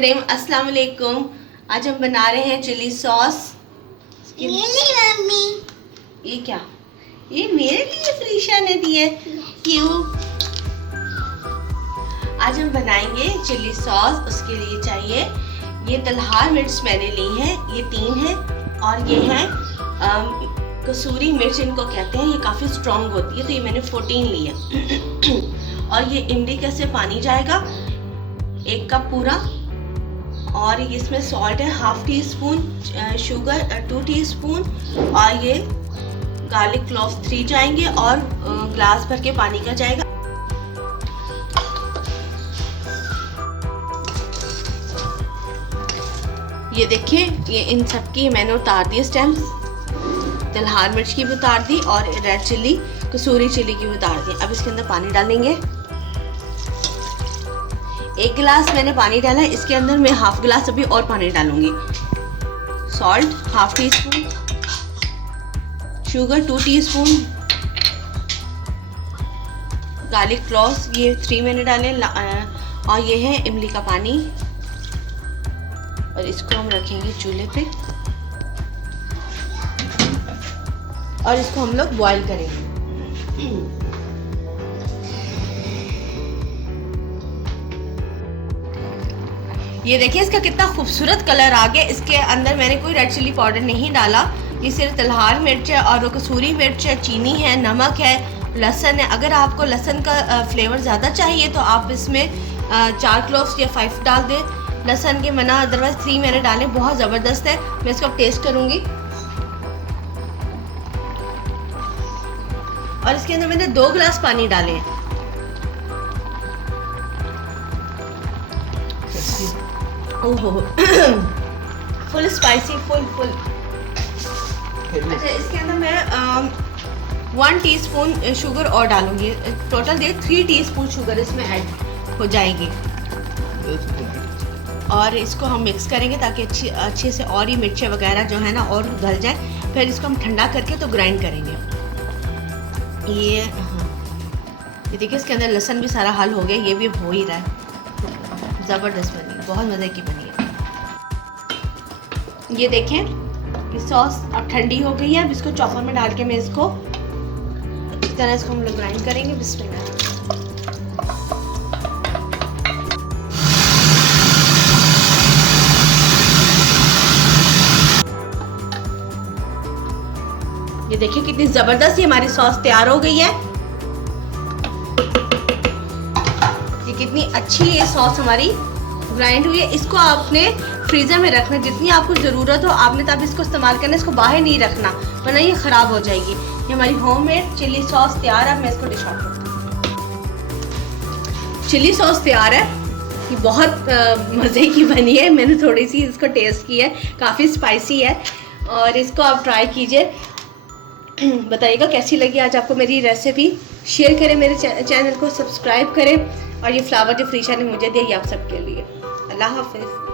बिस्मिल्लाहिर्रहमानिर्रहीम। अस्सलाम वालेकुम। आज हम बना रहे हैं चिली सॉस। ये मम्मी, ये क्या? ये मेरे लिए फ्रीशा ने दिए। क्यों? आज हम बनाएंगे चिली सॉस। उसके लिए चाहिए ये तलहार मिर्च मैंने ली है, ये 3 है, और ये है कसूरी मिर्च इनको कहते हैं। ये काफ़ी स्ट्रॉन्ग होती है, तो ये मैंने 14 ली है। और ये इमली का से पानी जाएगा 1 कप पूरा, और इसमें सॉल्ट है 1/2 टीस्पून, शुगर 2 टीस्पून, और ये गार्लिक क्लॉव्स 3 जाएंगे, और ग्लास भर के पानी का जाएगा। ये देखिए, ये इन सब की मैंने उतार दी स्टेम्स। तलहार मिर्च की भी उतार दी, और रेड चिली कसूरी चिली की भी उतार दी। अब इसके अंदर पानी डालेंगे। 1 गिलास मैंने पानी डाला है, इसके अंदर मैं 1/2 गिलास अभी और पानी डालूंगी। Salt 1/2 teaspoon, sugar 2 teaspoon, garlic cloves ये 3 मैंने डाले, और ये है इमली का पानी। और इसको हम रखेंगे चूल्हे पे, और इसको हम लोग बॉईल करेंगे। ये देखिए इसका कितना खूबसूरत कलर आ गया। इसके अंदर मैंने कोई रेड चिली पाउडर नहीं डाला, ये सिर्फ तलहार मिर्च है, और कसूरी मिर्च है, चीनी है, नमक है, लहसुन है। अगर आपको लहसुन का फ्लेवर ज़्यादा चाहिए तो आप इसमें 4 क्लोव्स या 5 डाल दें। लहसुन के मना, अदरवाइज 3 मैंने डाले। बहुत ज़बरदस्त है। मैं इसको अब टेस्ट करूँगी। और इसके अंदर मैंने 2 गिलास पानी डाले हैं। ओहो फुल स्पाइसी, फुल। अच्छा, इसके अंदर मैं 1 टीस्पून शुगर और डालूंगी। टोटल ये 3 टीस्पून शुगर इसमें ऐड हो जाएगी। और इसको हम मिक्स करेंगे ताकि अच्छे से और ही मिर्चें वगैरह जो है ना और गल जाए। फिर इसको हम ठंडा करके तो ग्राइंड करेंगे। ये देखिए इसके अंदर लहसुन भी सारा हल हो गया, ये भी हो ही रहा है। ज़बरदस्त बनी है, बहुत मज़े की बनी है। ये देखें, ये सॉस अब ठंडी हो गई है। अब इसको चॉपर में डाल के मैं इसको अच्छी तरह इसको हम लोग ग्राइंड करेंगे। बिस्मिल्लाह। ये देखिए कितनी ज़बरदस्त ये हमारी सॉस तैयार हो गई है। ये कितनी अच्छी ये सॉस हमारी ग्राइंड हुई है। इसको आपने फ्रीज़र में रखना, जितनी आपको ज़रूरत हो आपने तब इसको इस्तेमाल करना। इसको बाहर नहीं रखना वरना ये ख़राब हो जाएगी। ये हमारी होममेड चिली सॉस तैयार है। मैं इसको डिश आउट करती हूँ। चिली सॉस तैयार है। ये बहुत मज़े की बनी है। मैंने थोड़ी सी इसको टेस्ट की है, काफ़ी स्पाइसी है। और इसको आप ट्राई कीजिए, बताइएगा कैसी लगी आज आपको मेरी रेसिपी। शेयर करें, मेरे चैनल को सब्सक्राइब करें, और ये फ्लावर जो फ्रीशा ने मुझे दिया ये आप सबके लिए। अल्लाह हाफिज़।